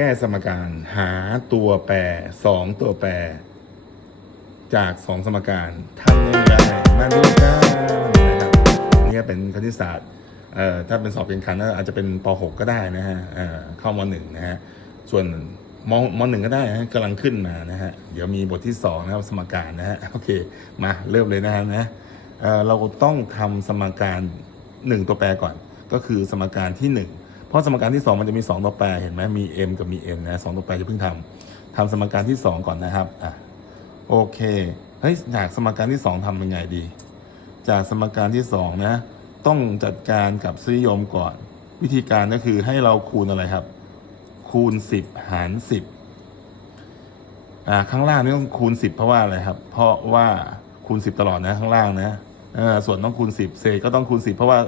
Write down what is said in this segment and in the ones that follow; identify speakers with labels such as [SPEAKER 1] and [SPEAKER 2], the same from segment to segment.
[SPEAKER 1] แก้สมการหาตัวแปรสองตัวแปร จากสองสมการทำยังไงมาดูกันนะครับนี่เป็นคณิตศาสตร์เอ่อถ้าเป็นสอบเป็นคันก็อาจจะเป็นป .6 ก็ได้นะฮะเอ่อเข้ามหนึ่งนะฮะส่วนมมหนึ่งก็ได้นะฮะกำลังขึ้นมานะฮะ เดี๋ยวมีบทที่สองนะครับสมการนะฮะ โอเค มาเริ่มเลยนะฮะนะเอ่อเราต้องทำสมการหนึ่งตัวแปรก่อน ก็คือสมการที่หนึ่ง เพราะสมการที่สองมันจะมีสองตัวแปรเห็นไหมมี m กับมี n นะสองตัวแปรจะเพิ่งทำทำสมการที่สองก่อนนะครับอะโอเคเฮ้ยจากสมการที่สองทำยังไงดี จากสมการที่สองนะต้องจัดการกับซื้อยมก่อน วิธีการก็คือให้เราคูณอะไรครับ คูณสิบหารสิบอ่าข้างล่างนี่ต้องคูณสิบเพราะว่าอะไรครับ เพราะว่าคูณสิบตลอดนะข้างล่างนะเออส่วนต้องคูณสิบเศษก็ต้องคูณสิบเพราะว่า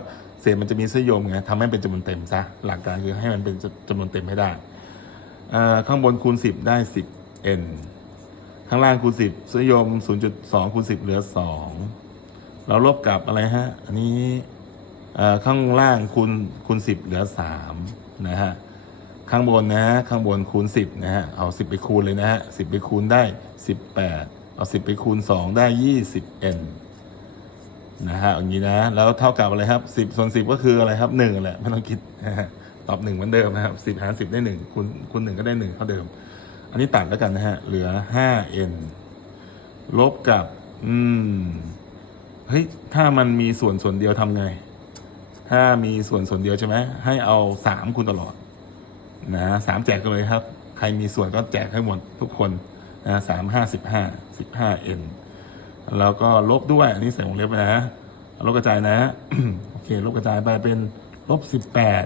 [SPEAKER 1] เศษมันจะมีซื้อยมไงทำให้เป็นจำนวนเต็มซะหลักการคือให้มันเป็นจำนวนเต็มให้ได้ข้างบนคูณสิบได้สิบ n ข้างล่างคูณสิบสยม 0.2 คูณ 10 เหลือ 2 เราลบกับอะไรฮะ อันนี้ข้างล่างคูณคูณ 10 เหลือ 3 นะฮะ ข้างบนนะฮะข้างบนคูณ 10 นะฮะ เอา 10 ไปคูณเลยนะฮะ 10 ไปคูณได้ 18 เอา 10 ไปคูณ 2 ได้ 20n นะฮะอย่างนี้นะแล้วเท่ากับอะไรครับ10ส่วน10ก็คืออะไรครับ1แหละไม่ต้องคิดนะฮะตอบ1เหมือนเดิมนะครับ10หาร10ได้1คูณคูณ1ก็ได้1เท่าเดิม อันนี้ตัดแล้วกันนะฮะเหลือ 5n ลบกับ อืมเฮ้ยถ้ามันมีส่วนส่วนเดียวทำไง ถ้ามีส่วนส่วนเดียวใช่ไหมให้เอาสามคูณตลอดนะสามแจกกันเลยครับ ใครมีส่วนก็แจกให้หมดทุกคนนะสามห้าสิบห้าสิบห้า n แล้วก็ลบด้วย อันนี้ใส่วงเล็บไปนะ ลบกระจายนะ โอเค ลบกระจายไปเป็นลบสิบแปด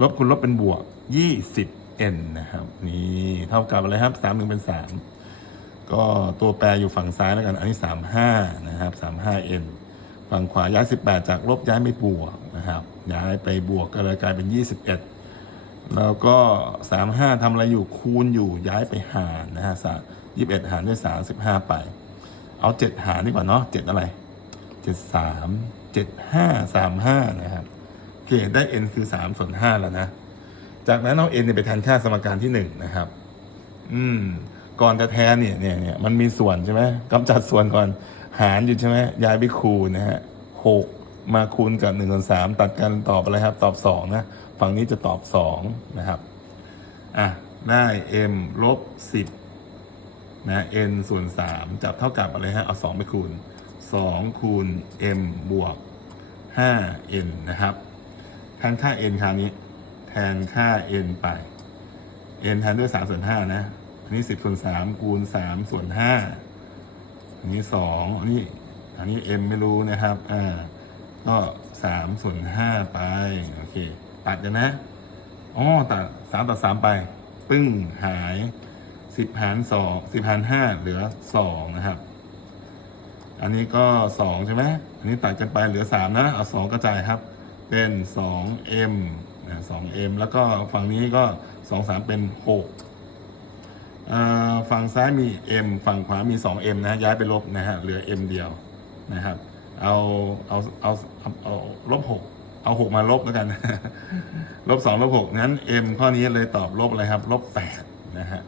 [SPEAKER 1] ลบคูณลบเป็นบวกยี่สิบ n นะครับ นี่เท่ากับอะไรครับสามหนึ่งเป็นสามก็ตัวแปรอยู่ฝั่งซ้ายแล้วกัน อันนี้สามห้านะครับสามห้า n ฝั่งขวาย้ายสิบแปดจากลบย้ายไปบวกนะครับย้ายไปบวกก็เลยกลายเป็นยี่สิบเอ็ดแล้วก็สามห้าทำอะไรอยู่คูณอยู่ย้ายไปหารนะฮะยี่สิบเอ็ดหารด้วยสามสิบห้าไป เอาเจ็ดหารดีกว่าเนาะเจ็ดอะไรเจ็ดสามเจ็ดห้าสามห้านะครับโอเคได้ n คือสามส่วนห้าแล้วนะ จากนั้นเอา n เนี่ยไปแทนค่าสมการที่หนึ่งนะครับ อืม ก่อนจะแทนเนี่ยเนี่ยเนี่ยมันมีส่วนใช่ไหมกำจัดส่วนก่อนหารอยู่ใช่ไหมย้ายไปคูณนะฮะหกมาคูณกับหนึ่งส่วนสามตัดกันตอบอะไรครับ ตอบสองนะฝั่งนี้จะตอบสองนะครับ อะ ได้ m ลบสิบ นะ n ส่วนสามจับเท่ากับอะไรฮะ เอาสองไปคูณสองคูณ m บวกห้า n นะครับ แทนค่า n คราวนี้ แทนค่า n ไป n แทนด้วยสามส่วนห้านะ อันนี้สิบส่วนสามคูณสามส่วนห้าอันนี้สองอันนี้ อันนี้ m ไม่รู้นะครับ อ่า ก็สามส่วนห้าไป โอเค ตัดกันนะ อ๋อ ตัดสามตัดสามไป ปึ้ง หาย สิบหารสองสิบหารห้าเหลือสองนะครับ อันนี้ก็สองใช่ไหมอันนี้ตัดกันไปเหลือสามนะ เอาสองกระจายครับ เป็นสอง m นะสอง m แล้วก็ฝั่งนี้ก็สองสามเป็นหกฝั่งซ้ายมี m ฝั่งขวามี 2m นะย้ายไปลบนะฮะเหลือ m เดียวนะครับ เอาเอาเอาเอาเอาลบหกเอาหกมาลบแล้วกันลบสองลบหกงั้น m ข้อนี้เลยตอบลบอะไรครับ ลบแปดนะฮะ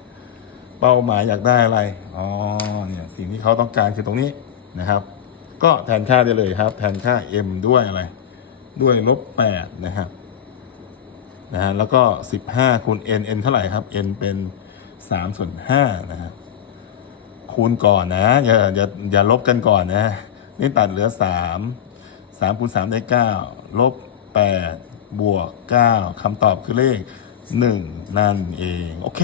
[SPEAKER 1] เป้าหมายอยากได้อะไร อ๋อ เนี่ยสิ่งที่เขาต้องการคือตรงนี้นะครับ ก็แทนค่าได้เลยครับ แทนค่า m ด้วยอะไร ด้วยลบแปดนะครับ นะฮะ แล้วก็สิบห้าคูณ n n เท่าไหร่ครับ n เป็นสามส่วนห้านะฮะคูณก่อนนะ อย่าอย่าอย่าลบกันก่อนนะ นี่ตัดเหลือสามสามคูณสามได้เก้าลบแปดบวกเก้าคำตอบคือเลขหนึ่งนั่นเอง โอเค